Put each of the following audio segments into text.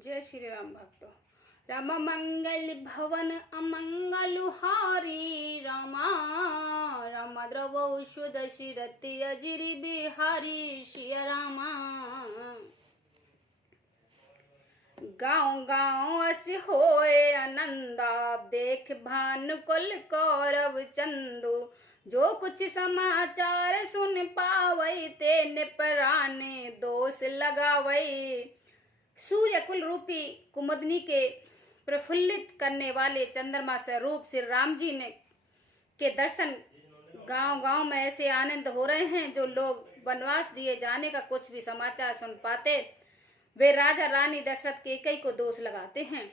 जय श्री राम भक्तों। राम मंगल भवन अमंगल हारी रामा, राम द्रवौ सुदशरथि अजिरि बिहारी सिया रामा। गाँव गाँव अस होए आनंदा, देख भानुकुल कौरव चंदू। जो कुछ समाचार सुन पावई, ते निपराने दोष लगावई। सूर्य कुल रूपी कुमुदनी के प्रफुल्लित करने वाले चंद्रमा स्वरूप श्री राम जी ने के दर्शन गांव गांव में ऐसे आनंद हो रहे हैं। जो लोग वनवास दिए जाने का कुछ भी समाचार सुन पाते, वे राजा रानी दशरथ के कई को दोष लगाते हैं।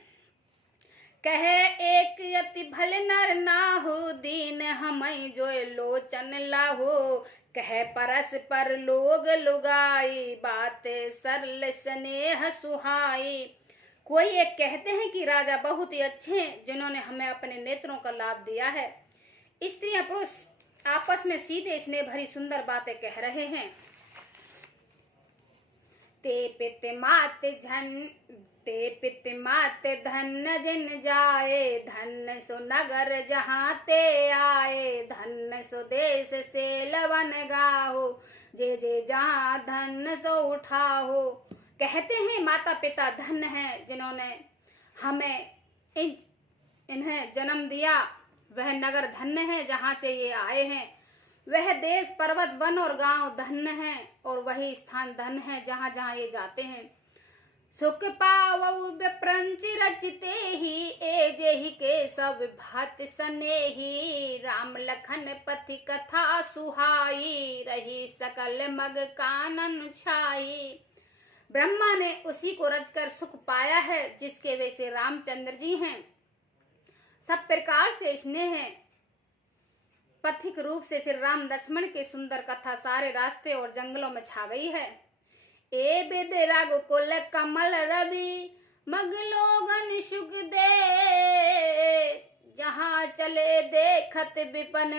कहे एक यति भल नर नाहु, दीन हमई जो लोचन लाहु। कह परस्पर लोग लुगाई, बातें सरल स्नेह सुहाई। कोई एक कहते हैं कि राजा बहुत ही अच्छे हैं, जिन्होंने हमें अपने नेत्रों का लाभ दिया है। स्त्रियां पुरुष आपस में सीधे स्नेह भरी सुंदर बातें कह रहे हैं। ते पित मात धन जिन जाए, धन सो नगर जहाँ ते आए। धन सो देश से लवन गाहो, जे जे जहाँ धन सो उठाहो। कहते हैं माता पिता धन है, जिन्होंने हमें इन्हें जन्म दिया। वह नगर धन्य है जहाँ से ये आए हैं। वह देश पर्वत वन और गांव धन्य है, और वही स्थान धन्य है जहाँ जहाँ ये जाते हैं। सुख पावउ विप्रंच रचते ही, ए जेहि के सब भात सनेही। राम लखन पथि कथा सुहाई, रही सकल मग कानन छाई। ब्रह्मा ने उसी को रचकर सुख पाया है, जिसके वे से रामचंद्र जी हैं। सब प्रकार से स्नेह है। पथिक रूप से श्री राम लक्ष्मण के सुंदर कथा सारे रास्ते और जंगलों में छा गई है। ए बिद रघुकुल कमल रवि, मग लोगन सुख दे। जहाँ चले देखत विपन,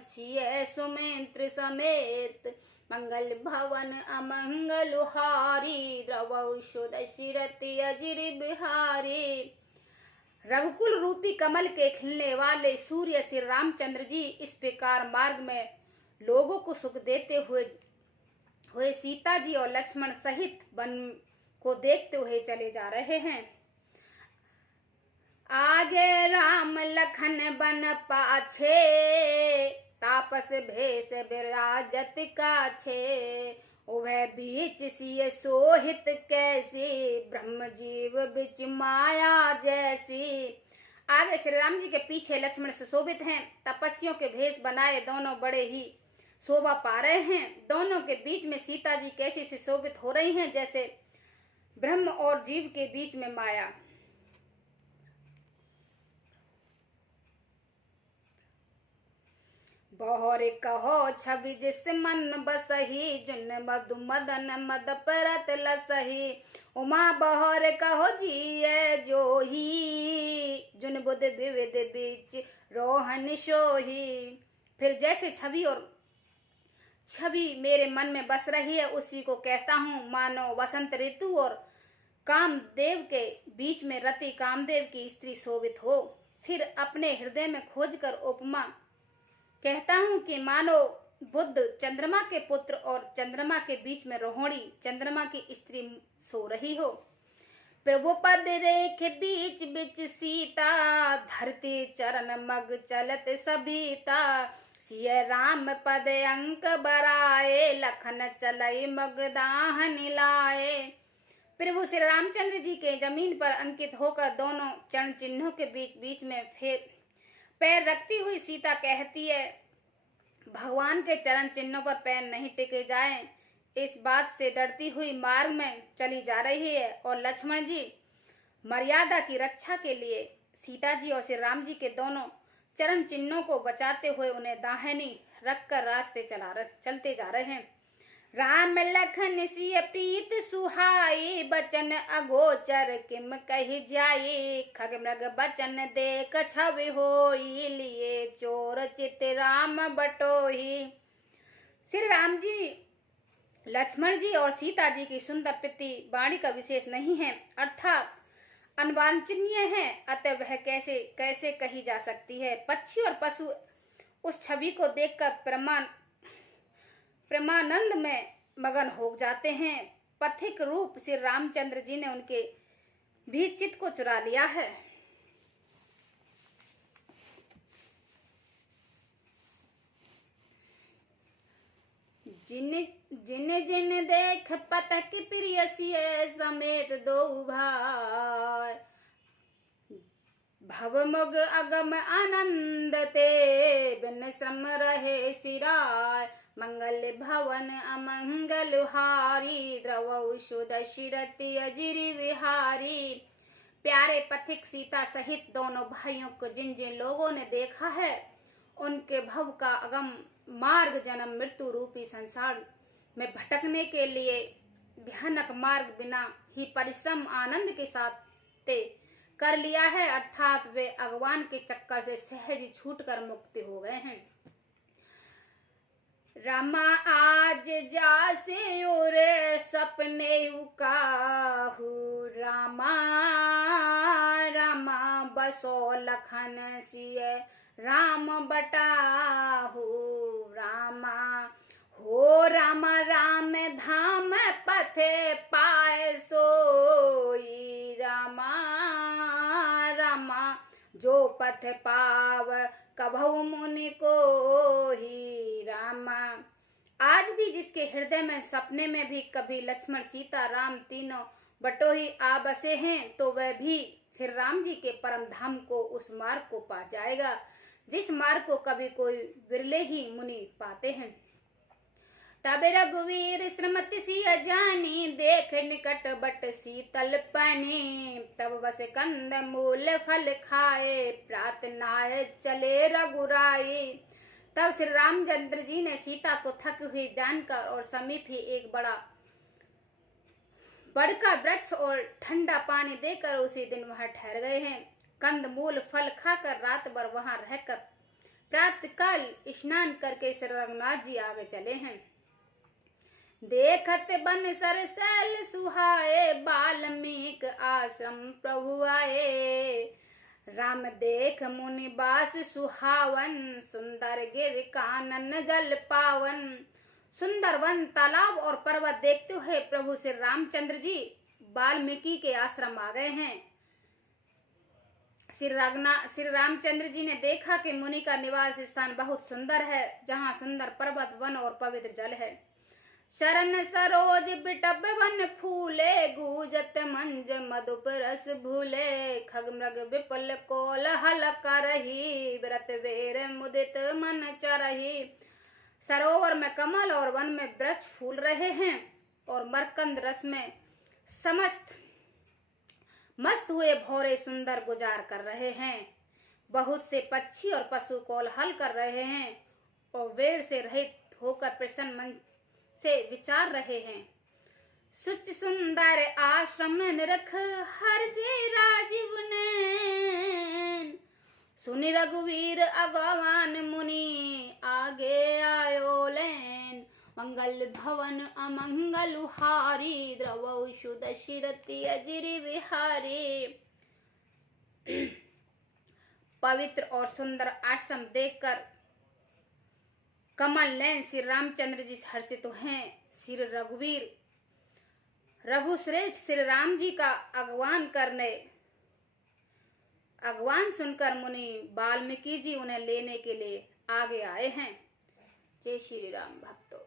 सिय सुमित्र समेत। मंगल भवन अमंगल हारी, रवौ सुदशरथि अजिरि बिहारी। रघुकुल रूपी कमल के खिलने वाले सूर्य श्री रामचंद्र जी इस प्रकार मार्ग में लोगों को सुख देते हुए सीता जी और लक्ष्मण सहित वन को देखते हुए चले जा रहे हैं। आगे राम लखन बन पाछे, तापस भेष विराजत काछे। वह बीच सिय सोहित कैसी, ब्रह्म जीव बिच माया जैसी। आगे श्री राम जी के पीछे लक्ष्मण सुशोभित हैं। तपस्वियों के भेष बनाए दोनों बड़े ही शोभा पा रहे हैं। दोनों के बीच में सीता जी कैसी सुशोभित हो रही हैं, जैसे ब्रह्म और जीव के बीच में माया। बहोर कहो छवि जिस मन बसही, जुन मधु मदन मद परत लसही। उमा बहोर कहो जिय जोही, जुन बुध विविध बीच रोहन सोही। फिर जैसे छवि मेरे मन में बस रही है, उसी को कहता हूँ। मानो वसंत ऋतु और कामदेव के बीच में रति कामदेव की स्त्री शोभित हो। फिर अपने हृदय में खोजकर उपमा कहता हूँ कि मानो बुध चंद्रमा के पुत्र और चंद्रमा के बीच में रोहिणी चंद्रमा की स्त्री सो रही हो। प्रभु पद रेख बीच बिच सीता, धरती चरण मग चलत सबीता। सिय राम पद अंक बराए, लखन चलई मग दाहन लाए। प्रभु श्री रामचंद्र जी के जमीन पर अंकित होकर दोनों चरण चिन्हों के बीच बीच में फिर पैर रखती हुई सीता कहती है, भगवान के चरण चिन्हों पर पैर नहीं टिके जाएं। इस बात से डरती हुई मार्ग में चली जा रही है। और लक्ष्मण जी मर्यादा की रक्षा के लिए सीता जी और श्री राम जी के दोनों चरण चिन्हों को बचाते हुए उन्हें दाहिनी रखकर रास्ते चलते जा रहे हैं। राम लखन सिय प्रीत सुहाई, बचन अगोचर किम कही जाई। खग मृग बचन देख छवि होई, लिए चोर चित राम बटोही। श्री राम जी लक्ष्मण जी और सीता जी की सुंदर प्रीति वाणी का विशेष नहीं है, अर्थात अनवांछनीय है, अतः वह कैसे कैसे कही जा सकती है। पक्षी और पशु उस छवि को देखकर प्रेमानंद में मगन हो जाते हैं। पथिक रूप श्री रामचंद्र जी ने उनके भी चित्त को चुरा लिया है। जिन जिन देख पतक प्रियसिए समेत दो भाई, भवमुग अगम आनंद ते बिन श्रम रहे सिराय, मंगल भवन अमंगल हारी द्रवौ सुदशरथि अजिर विहारी। प्यारे पथिक सीता सहित दोनों भाइयों को जिन जिन लोगों ने देखा है, उनके भव का अगम मार्ग जन्म मृत्यु रूपी संसार में भटकने के लिए भयानक मार्ग बिना ही परिश्रम आनंद के साथ तय कर लिया है, अर्थात वे भगवान के चक्कर से सहज ही छूटकर मुक्त हो गए हैं। रामा आज जासे और सपने उकाहू, रामा रामा बसो लखन सिय राम बटाहू, रामा हो रामा राम धाम पथे पाए सोई, रामा रामा जो पथ पाव कभऊ मुनि को ही, रामा। आज भी जिसके हृदय में सपने में भी कभी लक्ष्मण सीता राम तीनों बटोही आ बसे हैं, तो वह भी श्री राम जी के परम धाम को उस मार्ग को पा जाएगा जिस मार्ग को कभी कोई विरले ही मुनि पाते हैं। तब रघुवीर श्रीमती सिया जानी, देख निकट बट शीतल पानी, तब बस कंद मूल फल खाए, प्रार्थनाए चले रघुराई। तब श्री रामचंद्र जी ने सीता को थक हुई जानकर और समीप ही एक बड़का वृक्ष और ठंडा पानी देकर उसी दिन वहां ठहर गए हैं। कंद मूल फल खाकर रात भर वहां रहकर प्रातःकाल स्नान करके श्री रघुनाथ जी आगे चले हैं। देखत बन सरसैल सुहाए, बाल्मीक आश्रम प्रभु आए, राम देख मुनि बास सुहावन, सुंदर गिर कानन जल पावन। सुंदर वन तालाब और पर्वत देखते हुए प्रभु श्री रामचंद्र जी वाल्मीकि के आश्रम आ गए हैं। श्री रामचंद्र जी ने देखा कि मुनि का निवास स्थान बहुत सुंदर है, जहाँ सुंदर पर्वत वन और पवित्र जल है। शरण सरोज बिटब वन फूले, गूजत मंज मधुप रस भूले, खग मृग विपुल कोलाहल करही, व्रत वेर मुदित मन चरही। सरोवर में कमल और वन में वृक्ष फूल रहे हैं और मरकंद रस में समस्त मस्त हुए भौरे सुंदर गुजार कर रहे हैं। बहुत से पक्षी और पशु कोलाहल कर रहे हैं और वेर से रहित होकर प्रसन्न मन से विचार रहे हैं। सुच सुंदर आश्रम निरख हर से राजीव नैन, सुनि रघुवीर अगवान मुनि आगे आयो लैन, मंगल भवन अमंगल हारी, द्रवौ सुदशरथि अजिर विहारी। पवित्र और सुंदर आश्रम देखकर कमल नयन श्री रामचंद्र जी हर्षित हैं। श्री रघुवीर रघुश्रेष्ठ श्री राम जी का अगवान सुनकर मुनि वाल्मीकि जी उन्हें लेने के लिए आगे आए हैं। जय श्री राम भक्तों।